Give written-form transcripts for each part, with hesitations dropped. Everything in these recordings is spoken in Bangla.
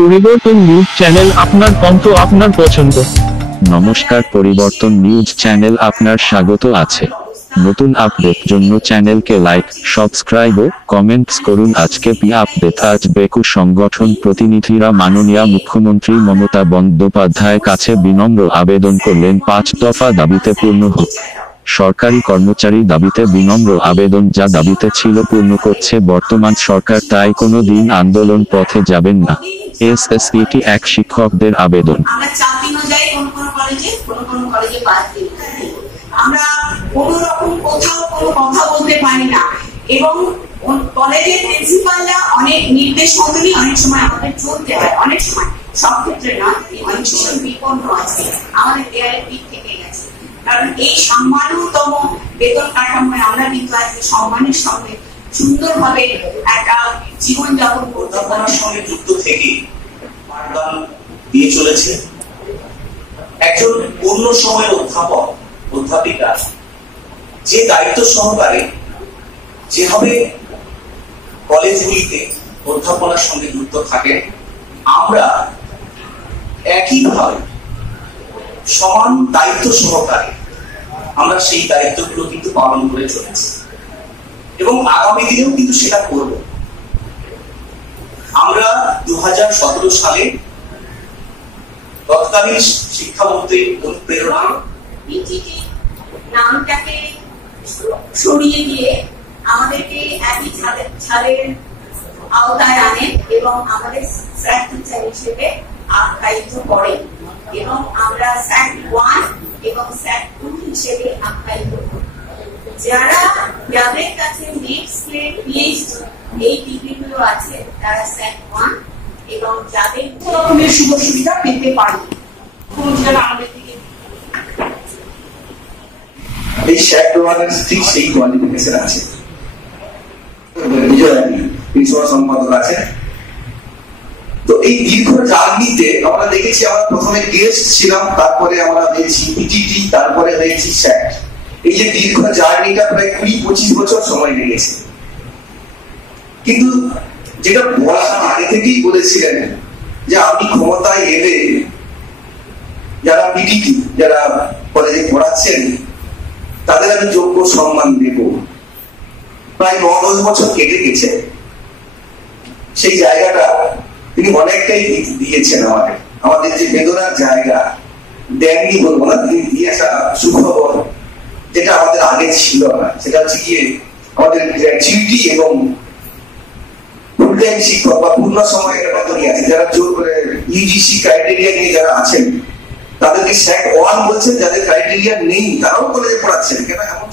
পরিবর্তন নিউজ চ্যানেল, আপনার কণ্ঠ, আপনার পছন্দ। নমস্কার, পরিবর্তন নিউজ চ্যানেল আপনার স্বাগত আছে। নতুন আপডেট জন্য চ্যানেলকে লাইক, সাবস্ক্রাইব ও কমেন্টস করুন। আজকে আপডেট। আজ বেকু সংগঠন প্রতিনিধিরা মাননীয় মুখ্যমন্ত্রী মমতা বন্দ্যোপাধ্যায়ের কাছে বিনম্র আবেদন করলেন 5 দফা দাবিতে পূর্ণ হোক। সরকারি কর্মচারী দাবিতে বিনম্র আবেদন। যা দাবিতে ছিল পূর্ণ করছে বর্তমান সরকার, তাই কোনো দিন আন্দোলন পথে যাবেন না। এসএসইটি এক শিক্ষকদের আবেদন। আমরা 4 দিন যাই কোন কলেজে 5 দিন। আমরা কোনো রকম কোথাও কোনো কথা বলতে পারি না, এবং কলেজের প্রিন্সিপালরা অনেক নির্দেশ মতনই অনেক সময় আমাদের চলতে হয়। অনেক সময়, সব ক্ষেত্রে না, অনেক সময় বিপন্ন আছে, আমাদের দেয়ালের দিক থেকে গেছে। কারণ এই সম্মানতম বেতন কাঠামোয় আমরা কিন্তু আজকে সম্মানের সঙ্গে সুন্দরভাবে একটা জীবনযাপন করতে পারি। সঙ্গে যুক্ত থেকে পাঠদান দিয়ে চলেছে একজন পূর্ণ সময়ের অধ্যাপক অধ্যাপিকা, যে দায়িত্ব সহকারে যেভাবে কলেজগুলিতে অধ্যাপনার সঙ্গে যুক্ত থাকেন, আমরা একইভাবে সমান দায়িত্ব সহকারে আমরা সেই দায়িত্বগুলো কিন্তু পালন করে চলেছি, এবং আগামী দিনেও কিন্তু সেটা করব। আমরা 2017 সালে তৎকালীন শিক্ষামন্ত্রীর অনুপ্রেরণা নামটাকে সরিয়ে দিয়ে আমাদেরকে একই ছাদের আওতায় আনেন এবং আমাদের স্যাট টিচার হিসেবে আখ্যায়িত করেন, এবং আমরা স্যাট 1 এবং স্যাট 2 হিসেবে আখ্যায়িত করি। যাদের কাছে নেক্সট গ্রেড পিএইচডি এই ডিগ্রিগুলো আছে তারা স্যাট 1, এবং যাদের কোনো রকমের সুযোগ সুবিধা পেতে পারে আমাদের থেকে এই স্যাট 1 ঠিক সেই কোয়ালিফিকেশন আছে। প্রিন্সিপাল সম্পাদক আছে। তো এই দীর্ঘ জার্নিতে আমরা দেখেছি, আমরা প্রথমে গেস্ট ছিলাম, তারপরে আমরা দেখছি ইটিটি, তারপরে দেখছি স্যাট। এই যে দীর্ঘ জার্নিটা প্রায় 20-25 বছর সময় লেগেছে। কিন্তু যেটা বলা আগে থেকেই বলেছিলেন যে আপনি ক্ষমতায় এলে যারা পিটিটি, যারা কলেজে পড়াচ্ছেন, তাদের আমি যোগ্য সম্মান দেব। প্রায় 9-10 বছর কেটে গেছে। সেই জায়গাটা তিনি অনেকটাই দিয়েছেন আমাদের যে বেদনার জায়গা দেননি বলবো না, তিনি দিয়ে আসা সুখবর যেটা আমাদের আগে ছিল না, সেটা হচ্ছে গিয়ে আমাদের গ্র্যাচুইটি এবং ফুল টাইম শিক্ষক বা পূর্ণ সময়ের বেতনই আছে, যারা জোর করে ইউজিসি ক্রাইটেরিয়া নিয়ে যারা আছেন তাদেরকে স্যাট 1 বলছেন। যাদের ক্রাইটেরিয়া নেই তারাও কলেজে পড়াচ্ছেন। কেন এমন?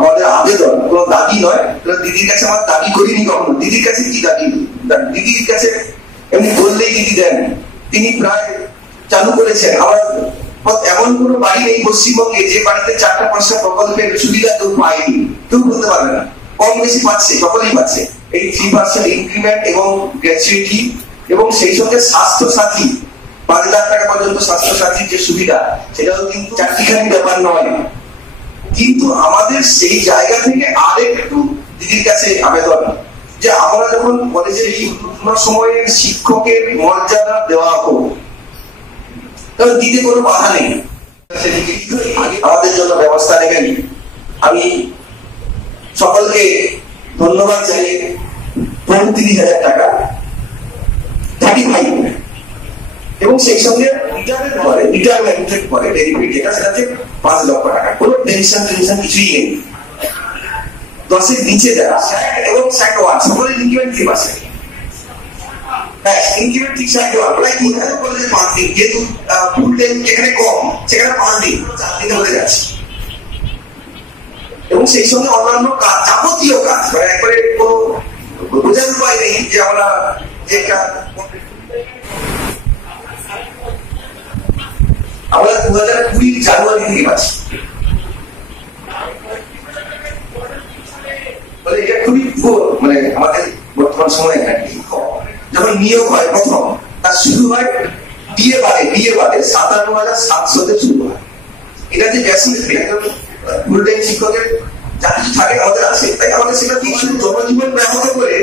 আমাদের আবেদন, কোনো দাবি নয়। দিদির কাছে আমার দাবি করিনি কখনো। দিদির কাছে কি দাবি? দিদির কাছে এমনি বললেই দিদি দেন। তিনি প্রায় চালু করেছেন। আমার এমন কোনো বাড়ি নেই পশ্চিমবঙ্গে যে বাড়িতে 4টা-5টা প্রকল্পের সুবিধা কেউ পায়নি। কেউ বলতে পারবে না। কম বেশি পাচ্ছে, সকলেই পাচ্ছে। এই 3% ইনক্রিমেন্ট এবং গ্র্যাচুইটি, এবং সেই সঙ্গে স্বাস্থ্য সাথী 5 লাখ টাকা পর্যন্ত স্বাস্থ্য সাথীর যে সুবিধা, সেটাও কিন্তু চাকরিখানি ব্যাপার নয়। কিন্তু আমাদের সেই জায়গা থেকে আরেকটু দিদির কাছে আবেদন যে আমরা যখন কলেজে এই পূর্ণ সময়ের শিক্ষকের মর্যাদা দেওয়া হোক, কারণ দিতে কোনো বাধা নেই, আমাদের জন্য ব্যবস্থা নেবেন। আমি সকলকে ধন্যবাদ জানিয়ে 35,000 টাকা 35, এবং সেই সঙ্গে রিটায়ারমেন্টের পরে বেনিফিট যেটা, সেটা হচ্ছে 5 লক্ষ টাকা। কোনো পেনশন কিছুই নেই। 10-এর নিচে যারা স্যাট এবং স্যাট 1 সকলের ইনক্রিমেন্ট 3%। হ্যাঁ, ইনক্রিমেন্ট ঠিক স্যাট 1 প্রায় 3,000 কলেজে 5 দিন, যেহেতু ফুল টাইম যেখানে কম সেখানে 5 দিন, 4 দিনে হয়ে যাচ্ছে। এবং সেই সঙ্গে অন্যান্য কাজ, যাবতীয় কাজ, মানে একবারে কোনো বোঝার উপায় নেই যে আমরা যে কাজ আমরা 2020 জানুয়ারি থেকে পাচ্ছি। এটা খুবই মানে আমাদের বর্তমান সময়ে যখন নিয়োগ হয় প্রথম, তার শুরু হয় বিয়ে বাদে 57,700 শুরু হয়। এটা যে বেসিক ফুল টাইম শিক্ষকের যা কিছু থাকে আমাদের আছে, তাই আমাদের সেটা জনজীবন ব্যাহত করে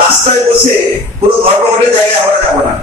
রাস্তায় বসে কোনো ধর্মঘটের জায়গায় আমরা যাবো না।